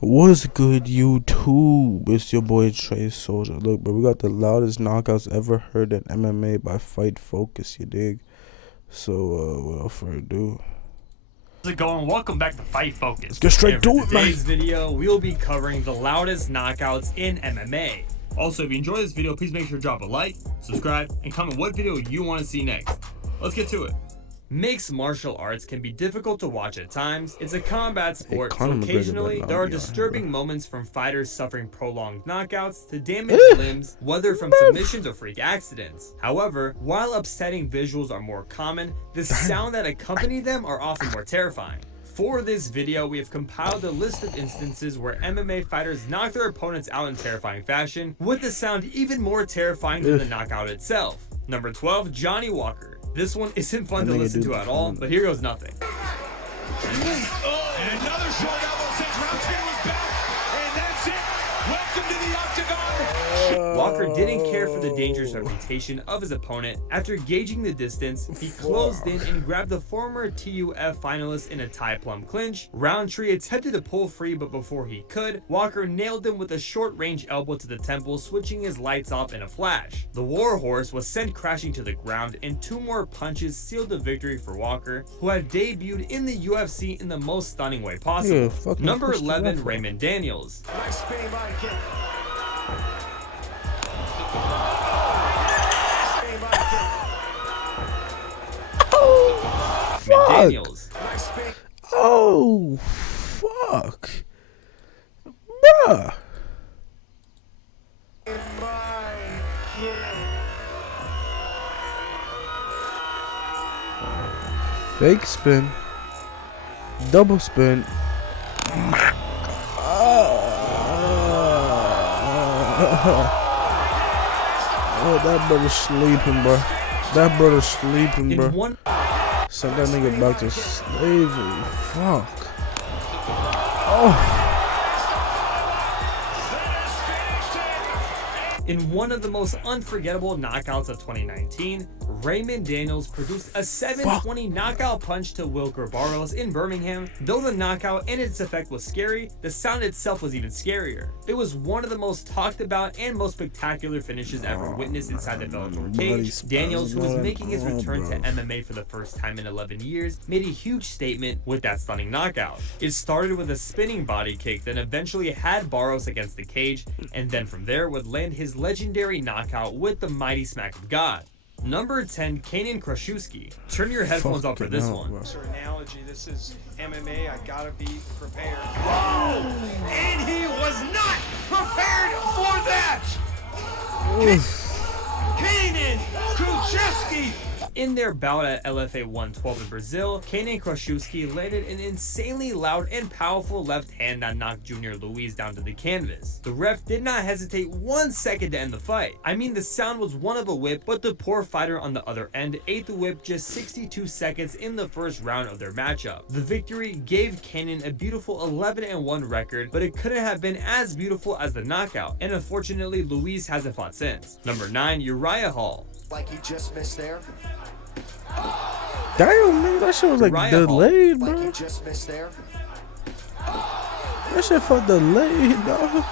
What's good, YouTube? It's your boy Trey Soldier. Look, bro, we got the loudest knockouts ever heard in MMA by Fight Focus, you dig? So, without further ado, how's it going? Welcome back to Fight Focus. let's get straight to it, man. Today's video, we will be covering the loudest knockouts in MMA. Also, if you enjoy this video, please make sure to drop a like, subscribe, and comment what video you want to see next. Let's get to it. Mixed martial arts can be difficult to watch at times. It's a combat sport, so occasionally there are disturbing moments, from fighters suffering prolonged knockouts to damaged limbs, whether from submissions or freak accidents. However, while upsetting visuals are more common, the sound that accompany them are often more terrifying. For this video, we have compiled a list of instances where MMA fighters knock their opponents out in terrifying fashion, with the sound even more terrifying than the knockout itself. Number 12, Johnny Walker. This one isn't fun to listen to at all, but here goes nothing. And another short elbow sends round two is back, and that's it. Welcome to the octagon. Walker didn't care for the dangerous reputation of his opponent. After gauging the distance, he closed in and grabbed the former TUF finalist in a tie plum clinch. Roundtree attempted to pull free, but before he could, Walker nailed him with a short-range elbow to the temple, switching his lights off in a flash. The Warhorse was sent crashing to the ground, and two more punches sealed the victory for Walker, who had debuted in the UFC in the most stunning way possible. Number 11, Raymond Daniels. Nice spinning body kick. Daniels. Oh, fuck. Bruh. Fake spin. Double spin. Oh, that brother's sleeping, bro. That brother's sleeping, bro. Sent that nigga back to slavery. Fuck. Oh. In one of the most unforgettable knockouts of 2019, Raymond Daniels produced a 720 knockout punch to Wilker Barros in Birmingham. Though the knockout and its effect was scary, the sound itself was even scarier. It was one of the most talked about and most spectacular finishes ever witnessed inside the Bellator cage. Daniels, who was making his return to MMA for the first time in 11 years, made a huge statement with that stunning knockout. It started with a spinning body kick, then eventually had Barros against the cage, and then from there would land his legendary knockout with the mighty smack of God. Number 10, Kenan Kraszewski. Turn your headphones off for this one. Sort of analogy. This is MMA. I gotta be prepared. Whoa! And he was not prepared for that. Kenan Kraszewski. In their bout at LFA 112 in Brazil, Kenan Kraszewski landed an insanely loud and powerful left hand that knocked Junior Luis down to the canvas. The ref did not hesitate 1 second to end the fight. I mean, the sound was one of a whip, but the poor fighter on the other end ate the whip just 62 seconds in the first round of their matchup. The victory gave Kenan a beautiful 11-1 record, but it couldn't have been as beautiful as the knockout, and unfortunately Luis hasn't fought since. Number 9, Uriah Hall. Like he just missed there. Damn, man, that shit was like delayed, bro. Like he just missed there. That shit felt delayed, dog.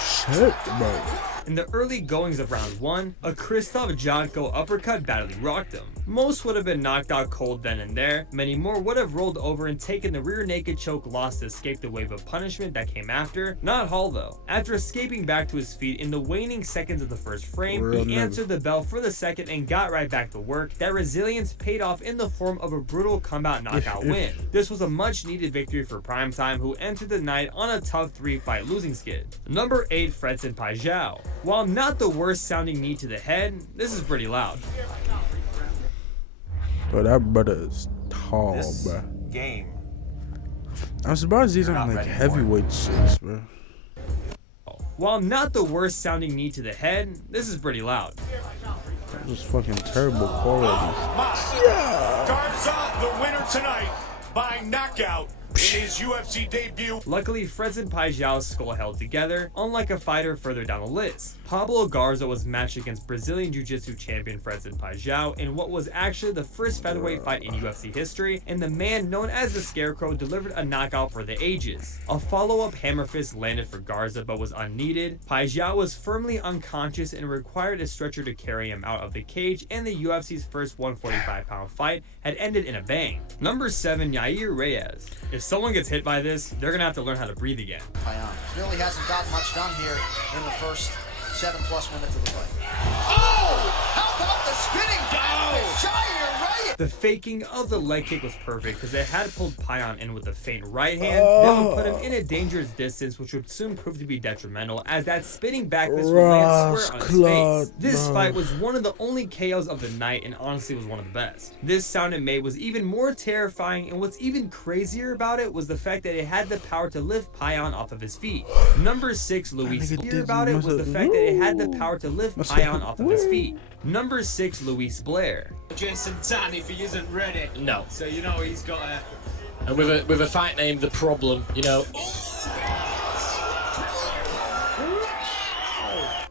Shit, bro. In the early goings of round 1, a Krzysztof Jotko uppercut badly rocked him. Most would have been knocked out cold then and there. Many more would have rolled over and taken the rear naked choke loss to escape the wave of punishment that came after. Not Hall though. After escaping back to his feet in the waning seconds of the first frame, he answered the bell for the second and got right back to work. That resilience paid off in the form of a brutal comeback knockout win. This was a much needed victory for Primetime, who entered the night on a tough 3-fight losing skid. Number 8, Fredson Pajau. While not the worst sounding knee to the head, this is pretty loud. Bro, that brother is tall, This bro. game. I'm surprised these You're aren't not like ready for heavyweight shits, bro. While not the worst sounding knee to the head, this is pretty loud. That was fucking terrible quality. Starts out the winner tonight by knockout in his UFC debut. Luckily, Fres and Paijao's skull held together, unlike a fighter further down the list. Pablo Garza was matched against Brazilian Jiu-Jitsu champion Fres and Paijiao in what was actually the first featherweight fight in UFC history, and the man known as the Scarecrow delivered a knockout for the ages. A follow-up hammer fist landed for Garza but was unneeded. Paijiao was firmly unconscious and required a stretcher to carry him out of the cage, and the UFC's first 145-pound fight had ended in a bang. Number 7, Yair Reyes. If someone gets hit by this, they're gonna have to learn how to breathe again. Really hasn't gotten much done here in the first 7+ minutes of the fight. Oh! How about the spinning back with Yair Reyes? The faking of the leg kick was perfect because it had pulled Payan in with a feint right hand that would put him in a dangerous distance, which would soon prove to be detrimental as that spinning back fist would land square on his face. This fight was one of the only KOs of the night and honestly was one of the best. This sound it made was even more terrifying, and what's even crazier about it was the fact that it had the power to lift Payan off of his feet. Number 6, Luis Number 6, Luis Blair. Jason Tan, if he isn't ready. No. So you know he's got a... And with a fight named The Problem, you know.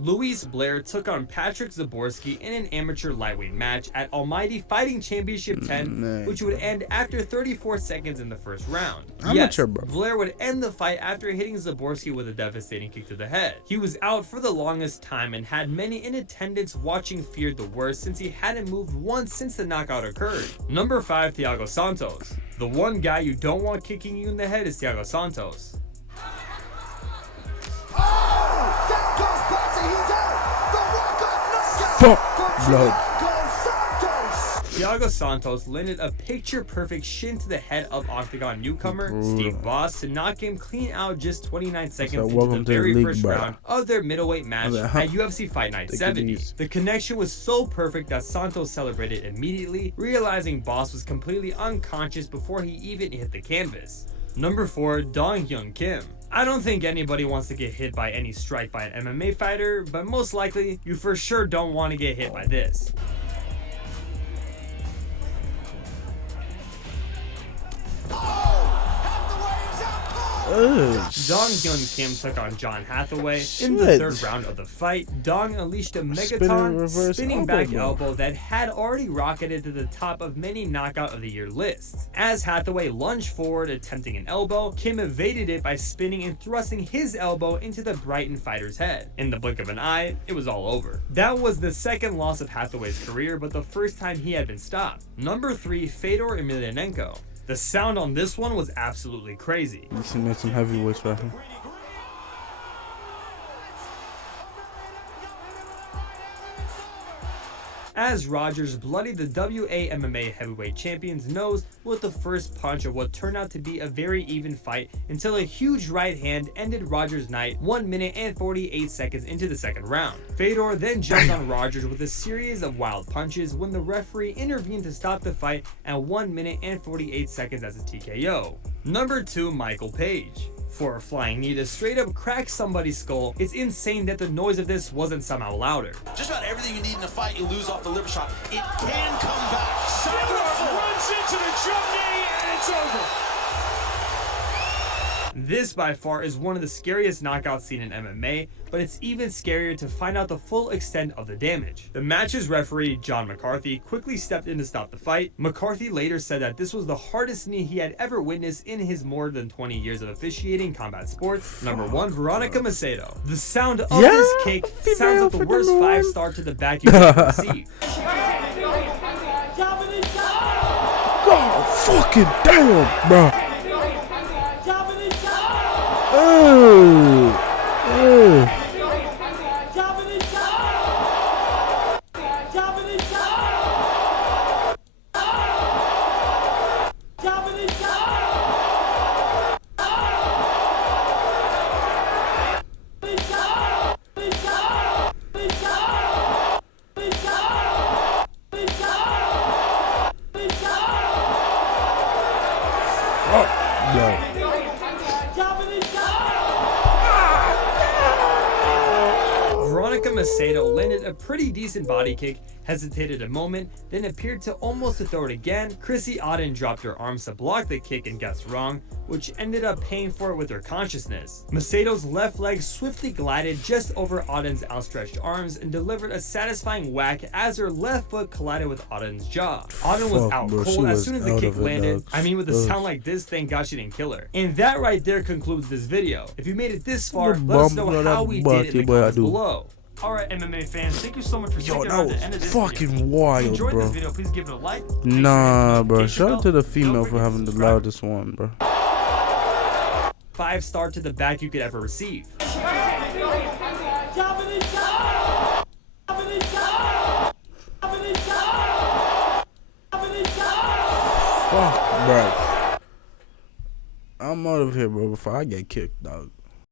Luis Blair took on Patrick Zaborski in an amateur lightweight match at Almighty Fighting Championship 10, which would end after 34 seconds in the first round. Amateur, bro. Blair would end the fight after hitting Zaborski with a devastating kick to the head. He was out for the longest time and had many in attendance watching feared the worst since he hadn't moved once since the knockout occurred. Number 5, Thiago Santos. The one guy you don't want kicking you in the head is Thiago Santos. Blood. Thiago Santos landed a picture-perfect shin to the head of Octagon newcomer Steve Boss to knock him clean out just 29 seconds into the very first round of their middleweight match at UFC Fight Night 70. The connection was so perfect that Santos celebrated immediately, realizing Boss was completely unconscious before he even hit the canvas. Number 4, Dong Hyun Kim. I don't think anybody wants to get hit by any strike by an MMA fighter, but most likely, you for sure don't want to get hit by this. Dong Hyun Kim took on John Hathaway. In the third round of the fight, Dong unleashed a megaton spinning back elbow that had already rocketed to the top of many knockout of the year lists. As Hathaway lunged forward attempting an elbow, Kim evaded it by spinning and thrusting his elbow into the Brighton fighter's head. In the blink of an eye, it was all over. That was the second loss of Hathaway's career, but the first time he had been stopped. Number 3, Fedor Emelianenko. The sound on this one was absolutely crazy. You should make some heavyweights right here. As Rogers bloodied the WA MMA heavyweight champion's nose with the first punch of what turned out to be a very even fight until a huge right hand ended Rogers' night 1 minute and 48 seconds into the second round. Fedor then jumped on Rogers with a series of wild punches when the referee intervened to stop the fight at 1 minute and 48 seconds as a TKO. Number 2, Michael Page. For a flying knee to straight up crack somebody's skull, it's insane that the noise of this wasn't somehow louder. Just about everything you need in a fight, you lose off the liver shot. It can come back. Fedor runs into the jump knee, and it's over. This by far is one of the scariest knockouts seen in MMA, but it's even scarier to find out the full extent of the damage. The match's referee, John McCarthy, quickly stepped in to stop the fight. McCarthy later said that this was the hardest knee he had ever witnessed in his more than 20 years of officiating combat sports. Number 1, Veronica Macedo. The sound of this kick sounds like the worst 5-star to the back you can receive. God fucking damn, bro. Macedo landed a pretty decent body kick, hesitated a moment, then appeared to almost to throw it again. Chrissy Auden dropped her arms to block the kick and guessed wrong, which ended up paying for it with her consciousness. Macedo's left leg swiftly glided just over Auden's outstretched arms and delivered a satisfying whack as her left foot collided with Auden's jaw. Auden was out cold as soon as the kick landed. I mean, with a sound like this, thank God she didn't kill her. And that right there concludes this video. If you made it this far, let us know how we did in the comments below. Alright, MMA fans, thank you so much for sticking around to the end of this fucking video. wild, If you enjoyed bro. this video, please give it a like. Nah, bro. Hit Shout the out to bell. the female Don't for forget to having the subscribe. loudest one, bro. 5-star to the back you could ever receive. Fuck, bro. I'm out of here, bro, before I get kicked, dog.